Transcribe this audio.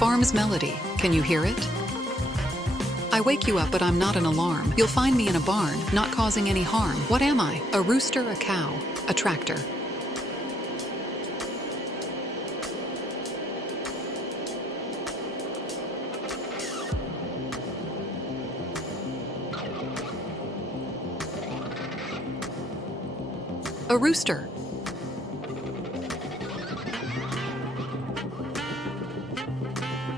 Farm's melody. Can you hear it? I wake you up, but I'm not an alarm. You'll find me in a barn, not causing any harm. What am I? A rooster, a cow, a tractor. A rooster.